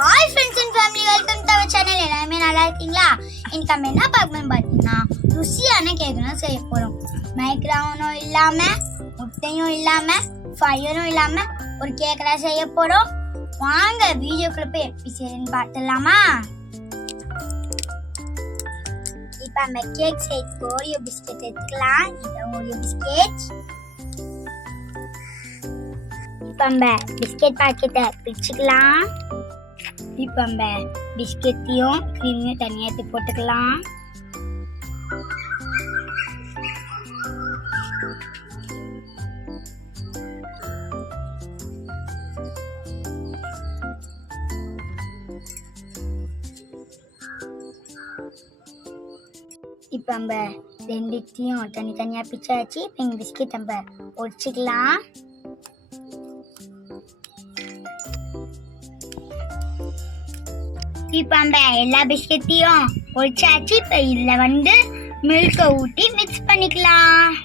Hi friends and family, welcome to our channel. எல்லாமே நல்லா இருக்கீங்களா? இன்னைக்கு நம்ம என்ன பார்க்கணும்னு பார்த்தீங்கன்னா, ருசியான கேக் தான் செய்ய போகிறோம். மைக்ரோவனும் இல்லாமல், முட்டையும் இல்லாமல், ஃபயரும் இல்லாமல் ஒரு கேக் தான் செய்ய போகிறோம். வாங்க வீடியோக்குள்ள போய் எப்படி செய்யணும்னு பார்த்துடலாமா? இப்போ நம்ம கேக் செய்ய ஓரியோ பிஸ்கெட் எடுத்துக்கலாம். இந்த ஓரியோ பிஸ்கெட் இப்போ நம்ம பிஸ்கெட் பாக்கெட்டை பிரிச்சுக்கலாம். இப்போ நம்ம பிஸ்கெட்டையும் க்ரீமையும் தனியாக எடுத்து போட்டுக்கலாம். இப்போ நம்ம ரெண்டுத்தையும் தனித்தனியாக பிச்சாச்சு. இப்போ எங்கள் பிஸ்கெட் நம்ம ஒடிச்சிக்கலாம். இப்போ நம்ம எல்லா பிஸ்கெட்டையும் ஒடிச்சாச்சு. இப்போ இதில் மில்கை ஊற்றி மிக்ஸ் பண்ணிக்கலாம்.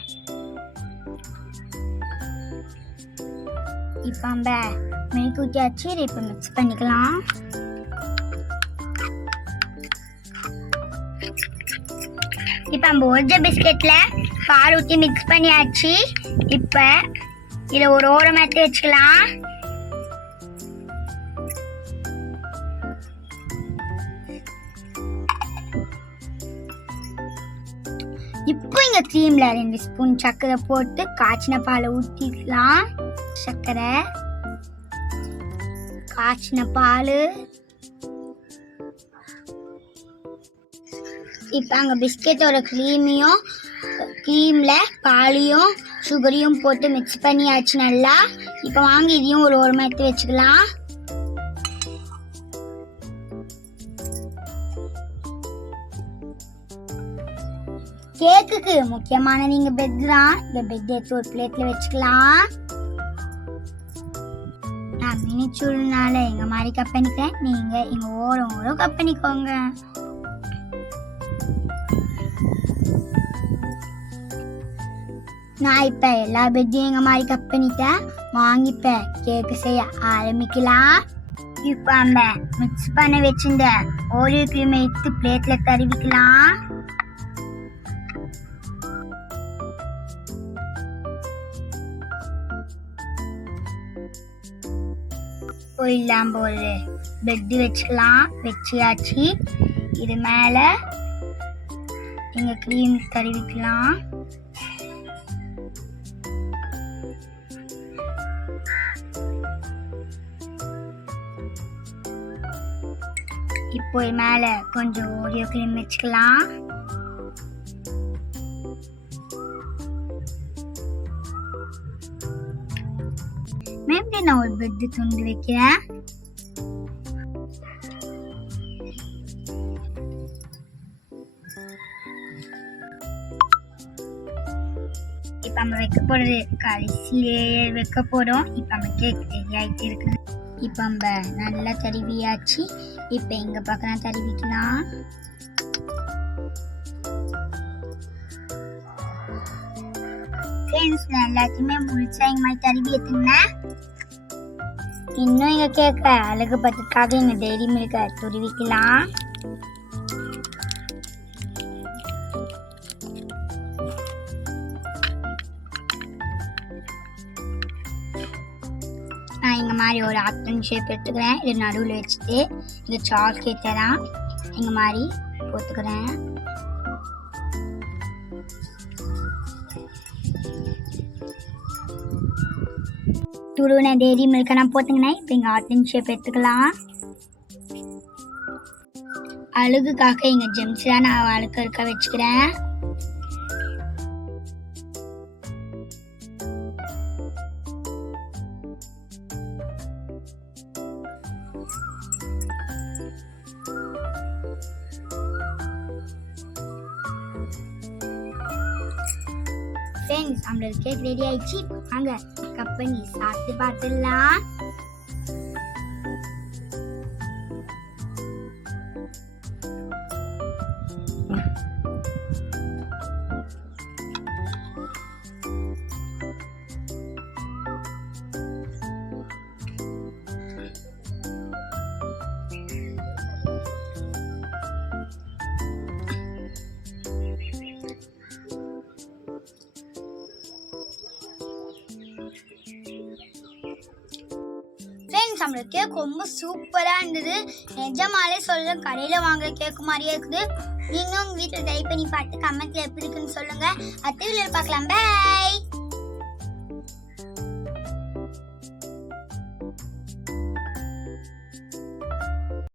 இப்போ நம்ம மில்க் ஊற்றியாச்சு. இப்போ மிக்ஸ் பண்ணிக்கலாம். இப்போ நம்ம ஒரிஜ பிஸ்கெட்ல பால் ஊற்றி மிக்ஸ் பண்ணியாச்சு. இப்போ இதில் ஒரு ஓரம் எடுத்து வச்சுக்கலாம். இப்போ இங்க க்ரீம்ல 2 ஸ்பூன் சர்க்கரை போட்டு காய்ச்சின பாலை ஊற்றிக்கலாம். சர்க்கரை, காய்ச்சின பால். இப்போ அங்கே பிஸ்கெட்டோட க்ரீம்ல பாலையும் சுகரையும் போட்டு மிக்ஸ் பண்ணியாச்சு நல்லா. இப்போ வாங்க இதையும் ஒரு ஓரமாக எடுத்து வச்சுக்கலாம். கேக்குக்கு முக்கியமானது இங்க பெட் தான். இந்த பெட் எடுத்து ஒரு பிளேட்ல வச்சுக்கலாம். நான் மினிச்சூர்னால எங்க மாதிரி கப் பண்ணிக்கிறேன். நீங்க இங்க ஓரம் கப் பண்ணிக்கோங்க. நான் இப்ப எல்லா பெட்டையும் எங்க மாதிரி கப் பண்ணிட்டேன். வாங்கி இப்ப கேக்கு செய்ய ஆரம்பிக்கலாம். இப்ப நம்ம மிக்ஸ் பண்ண வச்சிருந்த ஓரியோ கிரீமை எடுத்து பிளேட்ல தருவிக்கலாம். இல்லாம ஒரு பெட் வச்சுக்கலாம். வச்சியாச்சு. இது மேல இங்க கிரீம் தருவிக்கலாம். இப்போ மேல கொஞ்சம் ஓரியோ கிரீம் வச்சுக்கலாம். நான் ஒரு பெட் துண்டு வைக்கிறேன். இப்ப நம்ம வைக்க போறது கடைசியிலே வைக்க போறோம். இப்ப நம்ம கேக் ரெடி ஆயிட்டு இருக்கு. இப்ப நம்ம நல்லா தருவியாச்சு. இப்ப எங்க பக்கம் தருவிக்கலாம். எல்லாத்தையுமே முடிச்சா எங்க மாதிரி தருவி எடுத்துங்க. இன்னும் எங்க கேக்க அழகு பத்துக்காக எங்க டெய்ரி மில்க துருவிக்கலாம். நான் இங்க மாதிரி ஒரு ஆப்டன் ஷேப் எடுத்துக்கிறேன். இது நடுவில் வச்சுட்டு இந்த சாக்லேட்டை தான் இங்க மாதிரி போட்டுக்கிறேன். துருவின டெய்ரி மில்கை நான் போட்டுங்கன்னா இப்போ இங்கே ஆர்டின் ஷேப் எடுத்துக்கலாம். அழுகுக்காக இங்கே ஜெம்ஸ் தான் நான் அழுக்க வச்சுக்கிறேன். நம்மளோட கேக் ரெடி ஆயிடுச்சு. வாங்க கப் பண்ணி சாப்பிட்டு பார்த்துடலாம். நம்மளோட கேக் ரொம்ப சூப்பரா இருந்தது. நிஜமாலே சொல்றேன், கடையில வாங்குற கேக் மாதிரியே இருக்குது. நீங்களும் உங்க வீட்டில் ட்ரை பண்ணி பார்த்து கமெண்ட்ல எப்படி இருக்குன்னு சொல்லுங்க. அடுத்த வீடியோல பார்க்கலாம். பை.